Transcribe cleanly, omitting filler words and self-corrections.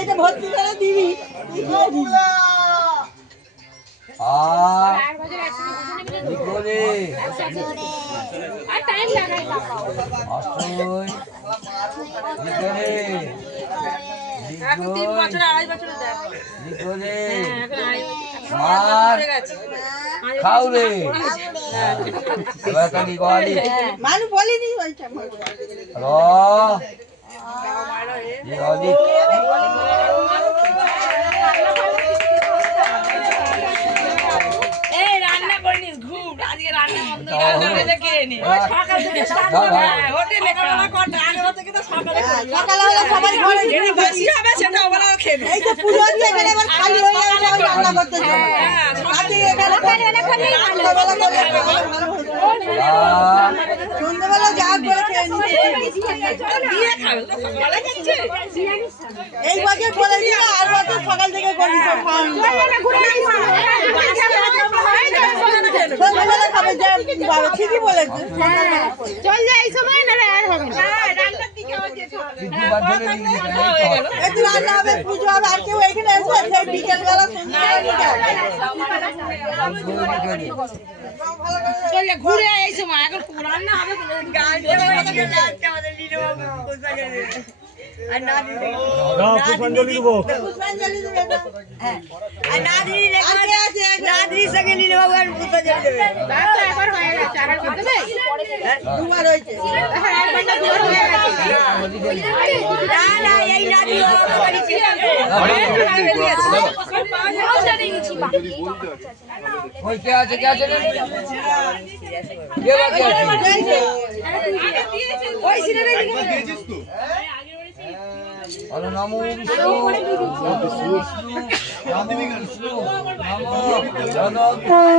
এইটা ভর্তি করে দিবি খাওরে মানুষ বলিনি সন্ধ্যাবেলা যা করে এই বছর বলে দিল আর বছর সকাল থেকে করি সন্ধ্যাবেলা খাবে যে বাবা ঠিকই বলেছে চল যাই এই সময় না আর হবে না একটু রান্না হবে পুজো হবে আর কেউ এখানে আসবে সেই বিকেলবেলা ঘুরে এই সময় এখন রান্না হবে পুষ্পাঞ্জলি দেবো নমো বিষ্ণু নমো